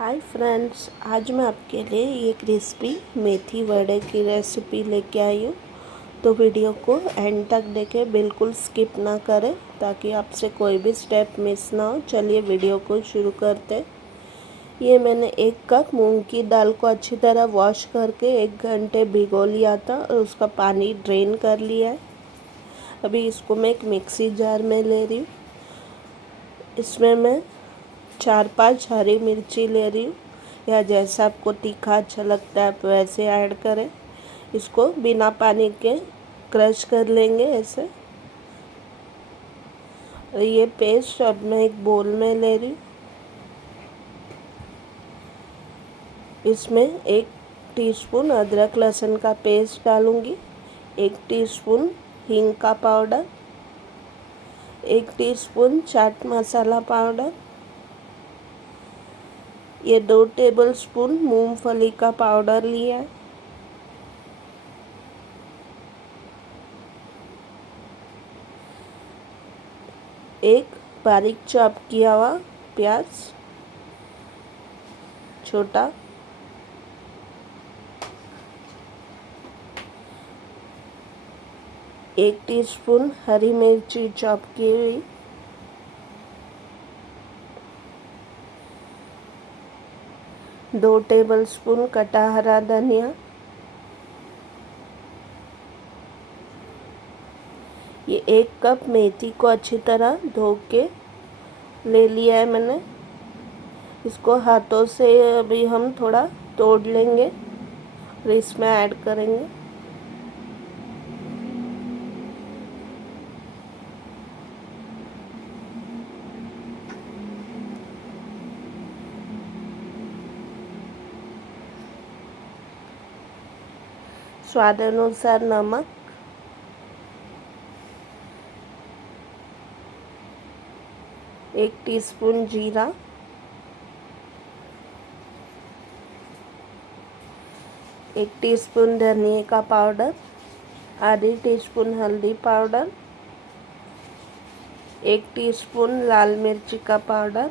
Hi friends, आज मैं आपके लिए ये क्रिस्पी मेथी वड़े की रेसिपी लेके आई हूँ। तो वीडियो को एंड तक देखें, बिल्कुल स्किप ना करें ताकि आपसे कोई भी स्टेप मिस ना हो। चलिए वीडियो को शुरू करते हैं। ये मैंने 1 कप मूंग की दाल को अच्छी तरह वॉश करके 1 घंटे भिगो लिया था और उसका पानी ड्रेन कर लिया है। अभी इसको मैं एक मिक्सी जार में ले रही हूँ। इसमें मैं 4-5 हरी मिर्ची ले रही हूँ, या जैसा आपको तीखा अच्छा लगता है आप वैसे ऐड करें। इसको बिना पानी के क्रश कर लेंगे ऐसे। और ये पेस्ट अब मैं एक बोल में ले रही हूँ। इसमें 1 टीस्पून अदरक लहसुन का पेस्ट डालूँगी, 1 टीस्पून हींग का powder, 1 teaspoon chaat masala powder, ये 2 टेबलस्पून मूंगफली का पाउडर लिया है, एक बारीक चॉप किया हुआ प्याज छोटा, 1 टीस्पून हरी मिर्ची चॉप की हुई, 2 टेबलस्पून कटा हरा धनिया, ये 1 कप मेथी को अच्छी तरह धो के ले लिया है मैंने। इसको हाथों से अभी हम थोड़ा तोड़ लेंगे और इसमें ऐड करेंगे। स्वाद अनुसार नमक, एक टीस्पून जीरा, 1 टीस्पून धनिया का पाउडर, आधी टीस्पून हल्दी पाउडर, 1 टीस्पून लाल मिर्ची का पाउडर,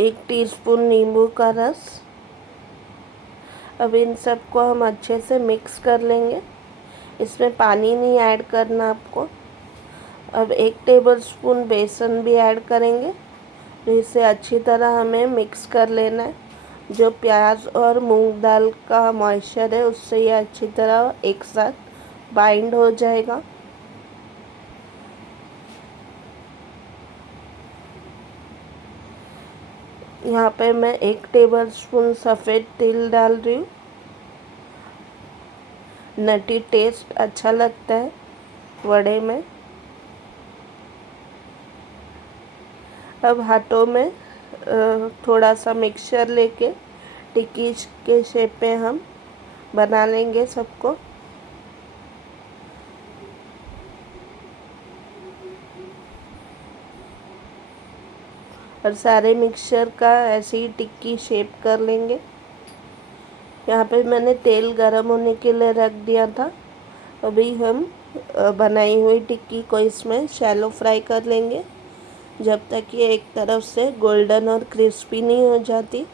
1 टीस्पून नींबू का रस। अब इन सबको हम अच्छे से मिक्स कर लेंगे। इसमें पानी नहीं ऐड करना आपको। अब 1 टेबलस्पून बेसन भी ऐड करेंगे। तो इसे अच्छी तरह हमें मिक्स कर लेना है। जो प्याज और मूंग दाल का मॉइस्चर है उससे ये अच्छी तरह एक साथ बाइंड हो जाएगा। यहाँ पे मैं 1 टेबलस्पून सफ़ेद तिल डाल रही हूँ। नटी टेस्ट अच्छा लगता है वड़े में। अब हाथों में थोड़ा सा मिक्सचर लेके टिक्की के शेप में हम बना लेंगे सबको। और सारे मिक्सचर का ऐसे ही टिक्की शेप कर लेंगे। यहाँ पे मैंने तेल गरम होने के लिए रख दिया था। अभी हम बनाई हुई टिक्की को इसमें शैलो फ्राई कर लेंगे जब तक ये एक तरफ से गोल्डन और क्रिस्पी नहीं हो जाती।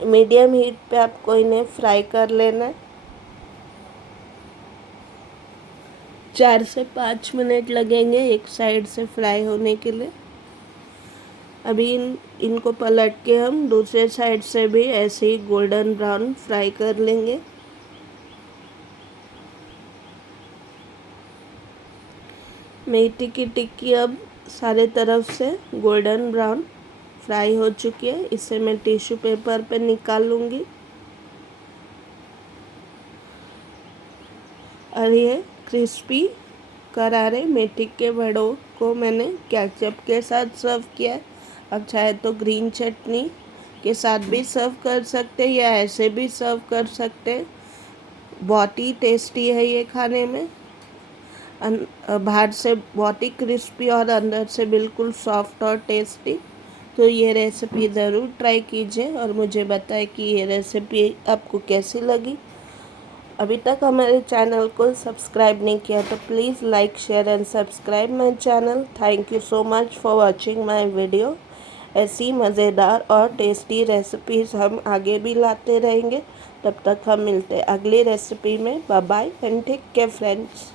मीडियम हीट पे आपको इन्हें फ्राई कर लेना है। 4 से 5 मिनट लगेंगे एक साइड से फ्राई होने के लिए। अभी इनको पलट के हम दूसरे साइड से भी ऐसे ही गोल्डन ब्राउन फ्राई कर लेंगे। मेथी की टिक्की अब सारे तरफ से गोल्डन ब्राउन फ्राई हो चुकी है। इसे मैं टिश्यू पेपर पे निकाल लूँगी। और ये क्रिस्पी करारे मेथी के वड़ों को मैंने केचप के साथ सर्व किया है। अब चाहे तो ग्रीन चटनी के साथ भी सर्व कर सकते हैं या ऐसे भी सर्व कर सकते हैं। बहुत ही टेस्टी है ये खाने में। बाहर से बहुत ही क्रिस्पी और अंदर से बिल्कुल सॉफ्ट और टेस्टी। तो ये रेसिपी ज़रूर ट्राई कीजिए और मुझे बताएं कि ये रेसिपी आपको कैसी लगी। अभी तक हमारे चैनल को सब्सक्राइब नहीं किया तो please like share and subscribe my channel. Thank you so much for watching my video. ऐसी मज़ेदार और टेस्टी रेसिपीज़ हम आगे भी लाते रहेंगे। तब तक हम मिलते हैं अगली रेसिपी में। Bye bye and take care friends.